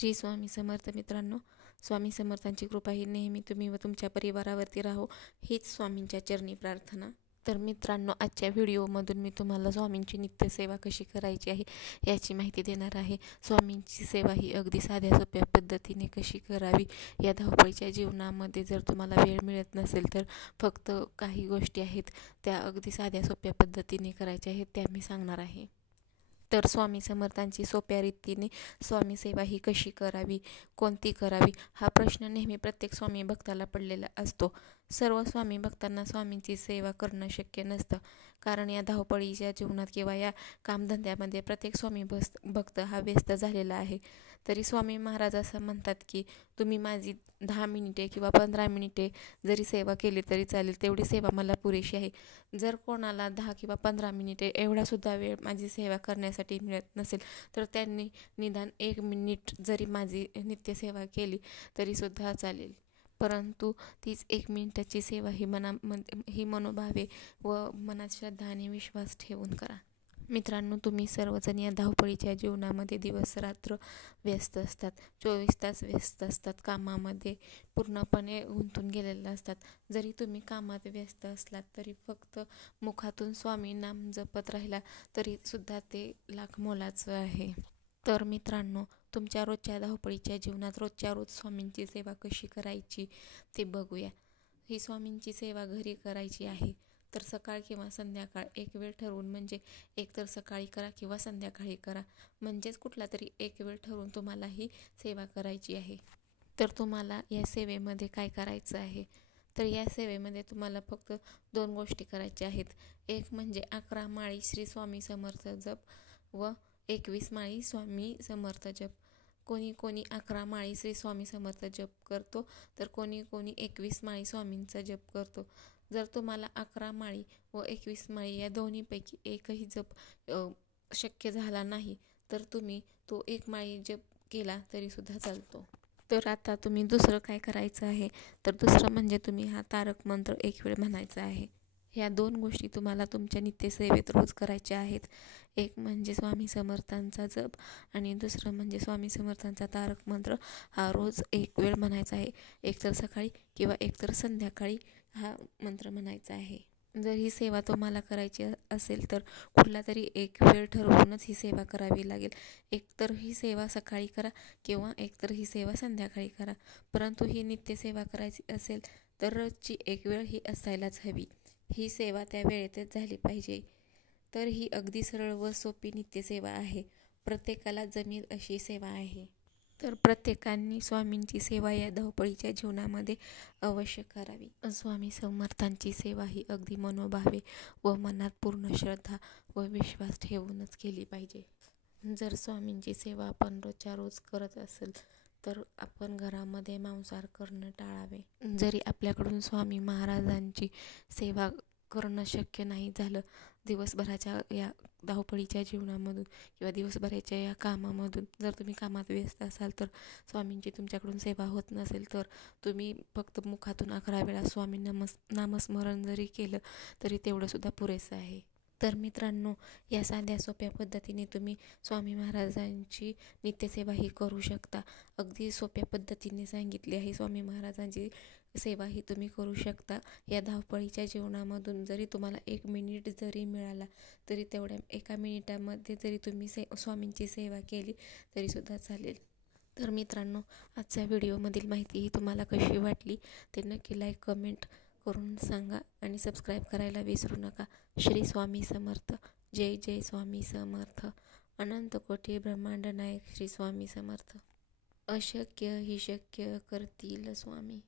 श्री स्वामी समर्थ मित्रांनो, स्वामी समर्थांची कृपा ही नेहमी तुम्ही व तुमच्या परिवारावरती राहो, हीच स्वामींच्या चरणी प्रार्थना. तर मित्रांनो, आजच्या व्हिडिओमधून मी तुम्हाला स्वामींची नित्यसेवा कशी करायची आहे याची माहिती देणार आहे. स्वामींची सेवा ही अगदी साध्या सोप्या पद्धतीने कशी करावी. या धावपळीच्या जीवनामध्ये जर तुम्हाला वेळ मिळत नसेल तर फक्त काही गोष्टी आहेत त्या अगदी साध्या सोप्या पद्धतीने करायच्या आहेत, त्या मी सांगणार आहे. तर स्वामी समर्थांची सोप्या रीतीने स्वामी सेवा ही कशी करावी, कोणती करावी, हा प्रश्न नेहमी प्रत्येक स्वामी भक्ताला पडलेला असतो. सर्व स्वामी भक्तांना स्वामींची सेवा करणं शक्य नसतं, कारण या धावपळीच्या जीवनात किंवा या कामधंद्यामध्ये प्रत्येक स्वामी भक्त हा व्यस्त झालेला आहे. तरी स्वामी महाराज असं म्हणतात की तुम्ही माझी 10 मिनिटे किंवा 15 मिनिटे जरी सेवा केली तरी चालेल, तेवढी सेवा मला पुरेशी आहे. जर कोणाला 10 किंवा 15 मिनिटे एवढासुद्धा वेळ माझी सेवा करण्यासाठी मिळत नसेल तर त्यांनी निदान 1 मिनिट जरी माझी नित्यसेवा केली तरीसुद्धा चालेल. परंतु तीच 1 मिनिटाची सेवा ही मनोभावे व मनात श्रद्धा आणि विश्वास ठेवून करा. मित्रांनो, तुम्ही सर्वजण या धावपळीच्या जीवनामध्ये दिवस रात्र व्यस्त असतात, 24 तास व्यस्त असतात, कामामध्ये पूर्णपणे गुंतून गेलेले असतात. जरी तुम्ही कामात व्यस्त असलात तरी फक्त मुखातून स्वामी नाम जपत राहिला तरीसुद्धा ते लाख मोलाचं आहे. तर मित्रांनो, तुमच्या रोजच्या धावपळीच्या जीवनात रोजच्या रोज स्वामींची सेवा कशी करायची ते बघूया. ही स्वामींची सेवा घरी करायची आहे तर सकाळ किंवा संध्याकाळ एक वेळ ठरवून, म्हणजे एक तर सकाळी करा किंवा संध्याकाळी करा, म्हणजेच कुठला तरी एक वेळ ठरवून तुम्हाला ही सेवा करायची आहे. तर तुम्हाला या सेवेमध्ये काय करायचं आहे, तर या सेवेमध्ये तुम्हाला फक्त 2 गोष्टी करायच्या आहेत. एक म्हणजे 11 माळी श्री स्वामी समर्थ जप व 21 माळी स्वामी समर्थ जप. कोणी कोणी 11 माळी श्री स्वामी समर्थ जप करतो तर कोणी कोणी 21 माळी स्वामींचा जप करतो. जर तुम्हाला 11 माळी व 21 माळी या दोन्हीपैकी एकही जप शक्य झाला नाही तर तुम्ही तो 1 माळी जप केला तरीसुद्धा चालतो. तर आता तुम्ही दुसरं काय करायचं आहे, तर दुसरं म्हणजे तुम्ही हा तारक मंत्र 1 वेळ म्हणायचा आहे. ह्या 2 गोष्टी तुम्हाला तुमच्या नित्यसेवेत रोज करायच्या आहेत. एक म्हणजे स्वामी समर्थांचा जप आणि दुसरं म्हणजे स्वामी समर्थांचा तारक मंत्र हा रोज 1 वेळ म्हणायचा आहे. एकतर सकाळी किंवा एकतर संध्याकाळी हा मंत्र म्हणायचा आहे. जर ही सेवा तुम्हाला करायची असेल तर कुठला तरी एक वेळ ठरवूनच ही सेवा करावी लागेल. एकतर ही सेवा सकाळी करा किंवा एकतर ही सेवा संध्याकाळी करा. परंतु ही नित्यसेवा करायची असेल तर रोजची एक वेळ ही असायलाच हवी. ही सेवा त्या वेळेतच झाली पाहिजे. तर ही अगदी सरळ व सोपी नित्यसेवा आहे. प्रत्येकाला जमेल अशी सेवा आहे. तर प्रत्येकाने स्वामींची सेवा या धावपळीच्या जीवनामध्ये अवश्य करावी. स्वामी समर्थांची सेवा ही अगदी मनोभावे व मनात पूर्ण श्रद्धा व विश्वास ठेवूनच केली पाहिजे. जर स्वामींची सेवा आपण रोजच्या रोज करत असेल तर आपण घरामध्ये मांसाहार करणं टाळावे. जरी आपल्याकडून स्वामी महाराजांची सेवा करणं शक्य नाही झालं, दिवसभराच्या या धावपळीच्या जीवनामधून किंवा दिवसभराच्या या कामामधून जर तुम्ही कामात व्यस्त असाल तर स्वामींची तुमच्याकडून सेवा होत नसेल तर तुम्ही फक्त मुखातून 11 वेळा स्वामी नामस्मरण जरी केलं तरी तेवढंसुद्धा पुरेसं आहे. तर मित्रांनो, या साध्या सोप्या पद्धतीने तुम्ही स्वामी महाराजांची नित्यसेवा ही करू शकता. अगदी सोप्या पद्धतीने सांगितली आहे. स्वामी महाराजांची सेवा ही तुम्ही करू शकता. या धावपळीच्या जीवनामधून जरी तुम्हाला 1 मिनिट जरी मिळाला तरी तेवढ्या 1 मिनिटामध्ये जरी तुम्ही स्वामींची सेवा केली तरीसुद्धा चालेल. तर मित्रांनो, आजच्या व्हिडिओमधील माहिती ही तुम्हाला कशी वाटली ते नक्की लाईक कमेंट करून सांगा आणि सबस्क्राईब करायला विसरू नका. श्री स्वामी समर्थ. जय जय स्वामी समर्थ. अनंत कोटी ब्रह्मांड नायक श्री स्वामी समर्थ. अशक्य ही शक्य करतील स्वामी.